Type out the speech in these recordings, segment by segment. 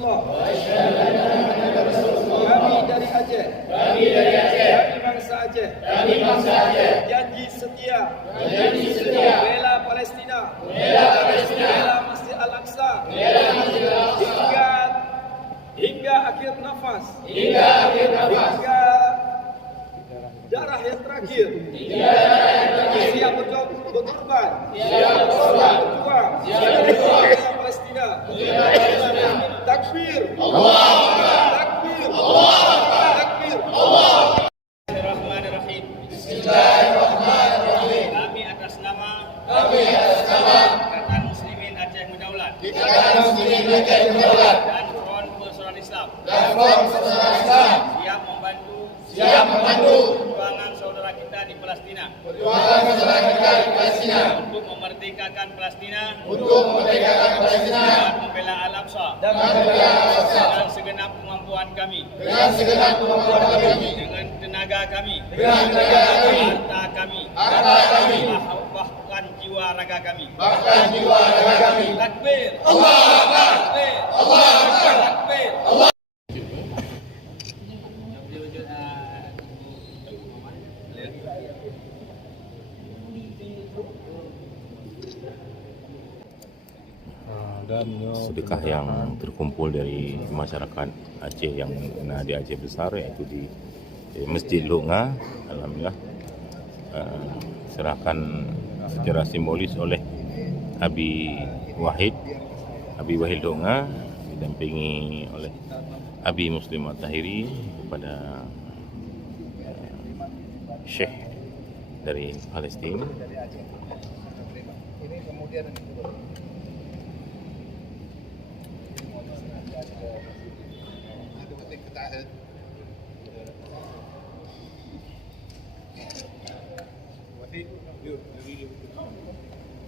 Rasulullah. Kami dari Aceh. Kami bangsa Aceh. Janji setia. Bela Palestina. Bela Masjid Al-Aqsa. Hingga akhir nafas. Hingga darah yang terakhir. Siap berkorban. Berjuang. Bela Palestina. Takbir. Takbir. Bismillahirrahmanirrahim. Kami atas nama Ikatan Muslimin Aceh Mendaulat dan Front Persaudaraan Islam siap membantu perjuangan saudara kita di Palestina untuk memerdekakan Palestina dan membela Al-Aqsa dengan segenap kemampuan kami, dengan tenaga kami, harta kami, bahkan jiwa raga kami. Takbir. Takbir. Sedekah yang terkumpul dari masyarakat Aceh yang di Aceh Besar, yaitu di Masjid Lunga. Alhamdulillah serahkan secara simbolis oleh Abi Wahid Lunga, didampingi oleh Abi Muslim At-Tahiri kepada Syekh dari Palestina. Ini kemudian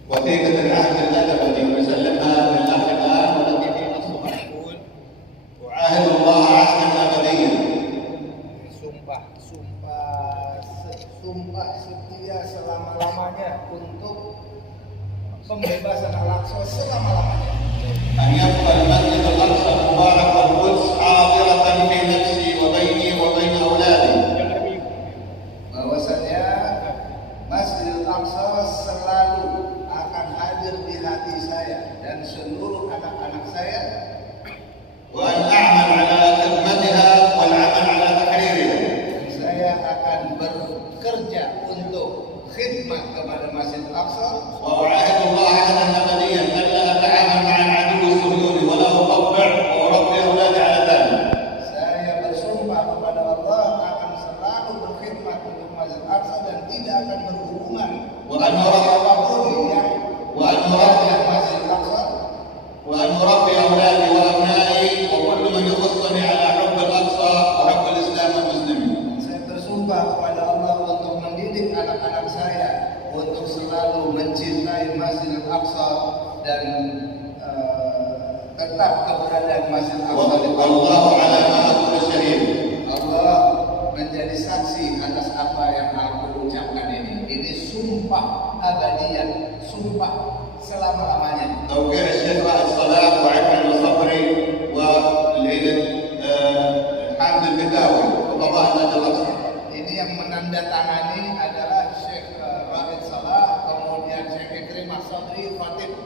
وثيقة العهد الأبدي وسلمها لله الآن والتي في نصها يقول أعاهد الله عهدا أبديا. sumpah setia selama-lamanya untuk pembebasan Al-Aqsa selama-lamanya. أن يبقى المسجد الأقصى المبارك والقدس حاضرة في نفسي وبيني وبين أولادي. Bahwasanya Masjidil Aqsa selalu akan hadir di hati saya dan seluruh anak-anak saya. وأن أعمل على خدمتها والعمل على تحريرها. Dan saya akan bekerja untuk khidmat kepada Masjidil Aqsa. وأعاهد الله عهدا أبديا ألا أتعامل مع العدو الصهيوني ولا أطبع وأربي أولادي على ذلك. Saya bersumpah kepada Allah akan selalu berkhidmat untuk Masjidil Aqsa dan tidak akan berhubungan dengan siapapun yang merakyat Masjidil Aqsa. وأن أربي أولادي وأبنائي وكل من يخصني على حب الأقصى وحب الإسلام والمسلمين. Saya bersumpah kepada Allah untuk mendidik anak-anak saya untuk selalu mencintai Masjidil Aqsa dan tetap keberadaan Masjidil Aqsa di والله على ما أقول شهيد. Allah menjadi saksi atas apa yang aku ucapkan ini. Ini sumpah abadian, sumpah selama-lamanya. توقيع الشيخ رائد صلاح وعكرم الصبري حامد البداوي وقضاء النادي الأقصى. Ini yang menandatangani adalah Syekh Raid Salah, kemudian Syekh Ikrimah Sabri, Khatib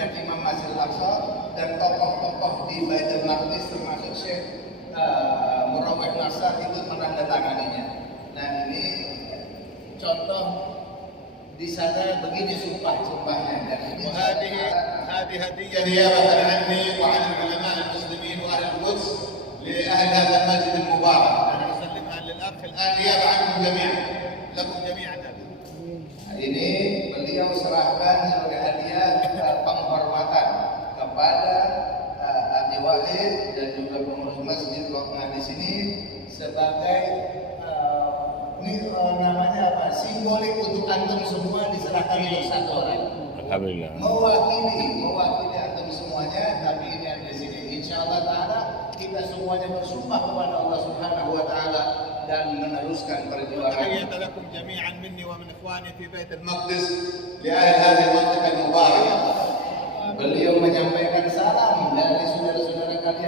dan Imam Masjidil Aqsa, dan tokoh-tokoh di Baitul Maqdis termasuk Syekh Murawih Nasr itu menandatanganinya. Nah ini contoh di sana begini sumpahnya dan ini هذه هدية نيابة عني وعن العلماء المسلمين وأهل القدس لأهل هذا المسجد المبارك. أنا أسلمها للأخ الآن نيابة عنكم جميعا، لكم جميعا. ini beliau serahkan sebagai hadiah penghormatan kepada Abi Wahid dan juga pengurus Masjid Lokman di sini sebagai namanya apa? Simbolik untuk antum semua diserahkan untuk satu orang. Alhamdulillah. Mewakili antum semuanya, tapi ini ada di sini. Insyaallah taala kita semuanya bersumpah kepada Allah Subhanahu wa taala dan meneruskan perjuangan. تحية لكم جميعا مني ومن إخواني في بيت المقدس لأهل هذه المنطقة المباركة. Beliau menyampaikan salam dari saudara-saudara kalian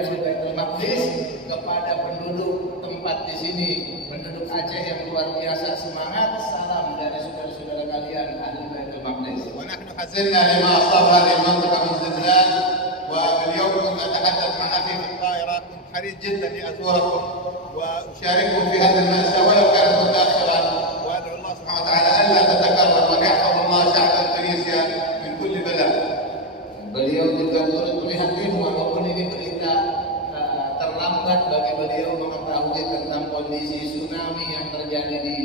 Maqdis, kepada penduduk tempat di sini, penduduk Aceh yang luar biasa semangat. Salam dari saudara-saudara kalian ahli Baitul Maqdis. ونحن حزننا لما أصاب هذه المنطقة من زلزال، واليوم كنت أتحدث مع أخي في الطائرة، كنت حريص جدا لأزوركم وأشارككم في هذه المأساة ولو كانت متأخرة، وأدعو الله سبحانه وتعالى ألا تتكرر، وأن يحفظ الله شعب إندونيسيا من كل بلاء. Beliau juga turut prihatin walaupun ini berita terlambat bagi beliau mengetahui tentang kondisi tsunami yang terjadi di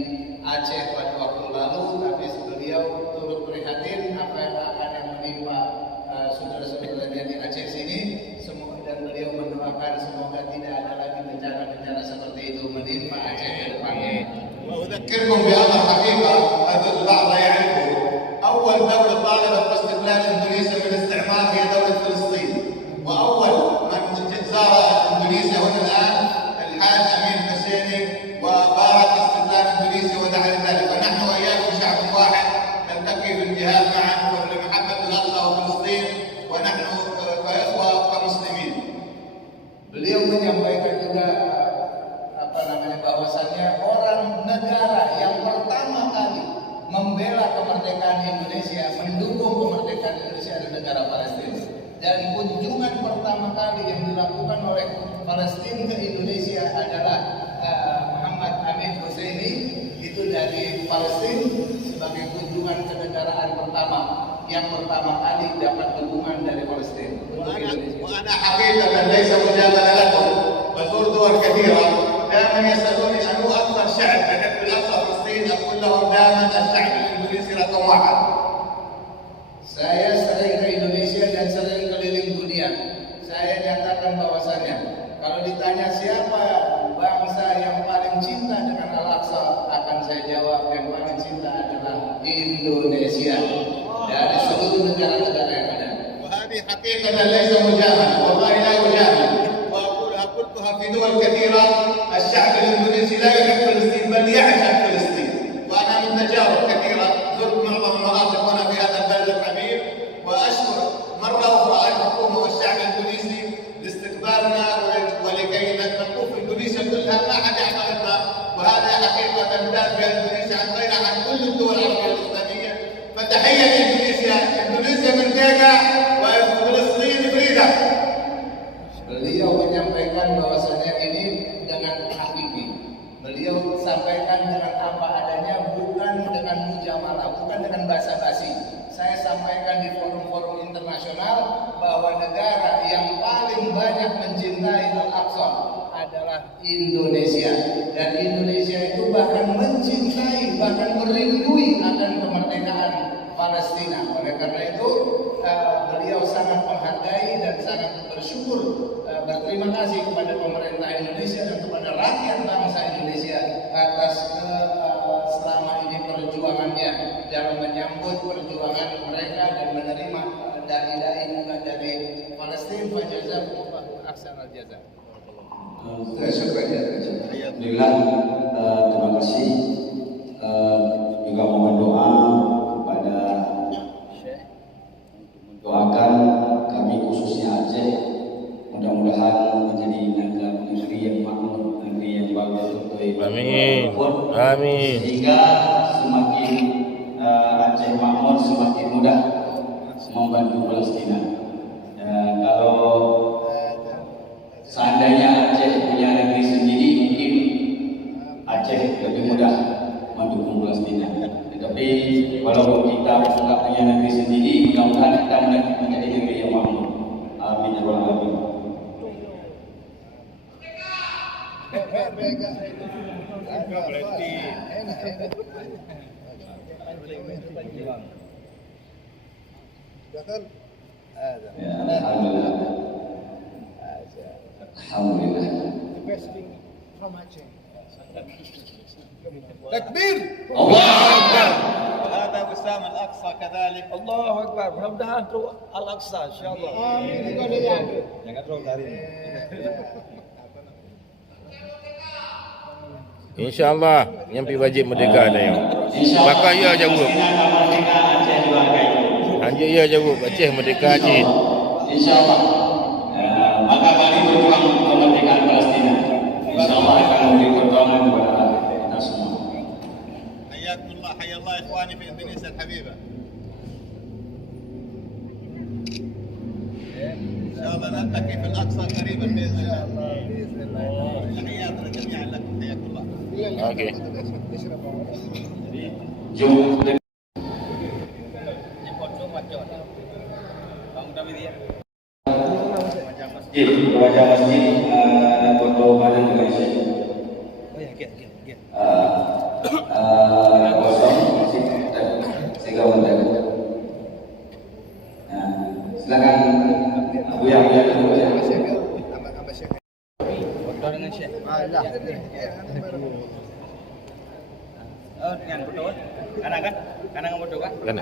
Aceh pada waktu lalu, tapi beliau turut prihatin apa yang akan menimpa saudara-saudaranya di Aceh sini. Semoga dan beliau mendoakan semoga tidak ada lagi bencana-bencana seperti itu menimpa Aceh ke depannya. وأذكركم بأمر حقيقة هذا البعض لا يعرفه، أول دولة طالبت باستقلال إندونيسيا من الاستعمار هي دولة فلسطين، وأول من زار إندونيسيا هنا الآن الحاج أمين حسيني وبارك استقلال إندونيسيا ودعا لذلك، فنحن وإياكم شعب واحد نلتقي في الجهاد معا لمحبة الأقصى وفلسطين، ونحن كإخوة كمسلمين. Beliau menyampaikan juga bahwasannya orang negara yang pertama kali membela kemerdekaan Indonesia, mendukung kemerdekaan Indonesia adalah negara Palestina. Dan kunjungan pertama kali yang dilakukan oleh Palestina ke Indonesia adalah Muhammad Amin Husseini, itu dari Palestina sebagai kunjungan kenegaraan pertama yang pertama kali dapat dukungan dari Palestina. وأنا حقيقة ليس مجاملة لكم، بزور دول كثيرة دائما يسألوني أنه أكثر شعب يحب الأقصى فلسطين، أقول لهم دائما الشعب الإندونيسي رقم واحد. Saya sering ke Indonesia dan sering keliling dunia. Saya nyatakan bahwasannya kalau ditanya siapa bangsa yang paling cinta dengan Al-Aqsa, akan saya jawab yang paling cinta adalah Indonesia dari seluruh negara-negara yang ada. وهذه حقيقة ليس مجاملة، والله لا أجامل، وأقولها قلتها في دول كثيرة. الشعب الإندونيسي لا يحب فلسطين بل يعشق فلسطين، وأنا من تجارب كثيرة زرت معظم المناطق هنا في هذا البلد الحبيب، وأشكر مرة أخرى الحكومة والشعب الإندونيسي لاستقبالنا ولكي نطوف إندونيسيا كلها ما حد يعترضنا، وهذا حقيقة تمتاز بها إندونيسيا عن غيرها عن كل الدول العربية الإسلامية. فتحية لإندونيسيا، إندونيسيا merdeka وفلسطين فريدة. Beliau menyampaikan bahwasannya ini dengan hakiki. Beliau sampaikan dengan apa adanya, bukan dengan mujamalah, bukan dengan basa-basi. Saya sampaikan di forum-forum internasional bahwa negara yang paling banyak mencintai Al-Aqsa adalah Indonesia, dan Indonesia itu bahkan mencintai, bahkan merindui akan kemerdekaan Palestina. Oleh karena itu beliau sangat menghargai dan sangat bersyukur, berterima kasih kepada pemerintah Indonesia dan kepada rakyat bangsa Indonesia atas selama ini perjuangannya dalam menyambut perjuangan mereka dan menerima dai-dai bukan dari Palestina. Fajazakumullahu ahsanal jazaa. Alhamdulillah, terima kasih. Juga mohon doa kepada mendoakan kami khususnya Aceh, mudah-mudahan menjadi negeri yang makmur, negeri yang bagus untuk Amin. Amin. Sehingga semakin Aceh makmur, semakin mudah membantu Palestina. Kalau seandainya Aceh punya negeri sendiri, mungkin Aceh lebih mudah mendukung Palestina. Tetapi walaupun kita nggak punya negeri sendiri, mudah-mudahan kita menjadi negeri yang makmur. Amin ya rabbal alamin. Ya, alhamdulillah. Alhamdulillah. Takbir. Allah Akbar. وهذا وسام الأقصى كذلك. Allahu Akbar. Mudah-mudahan tu Al-Aqsa insyaallah. InsyaAllah nyampi wajib merdeka ada yang. Maka ia jawab. Hanya ia jawab Aceh merdeka Aceh. InsyaAllah. Maka kami berjuang kemerdekaan الله نلتقي في الاقصى قريبا باذن الله. باذن الله. تحياتنا جميعا لكم، حياكم الله. Okey. Jom kita Ini foto macam mana? Bang Utami dia. Macam masjid. wajah masjid dan foto bareng dengan Syekh. Oh ya, get. Kosong masih sehingga untuk. Silakan Abu Yahya dulu ya. Foto dengan Syekh. Oh, dengan foto. Kanan kan? Kanan dengan foto kan? Kan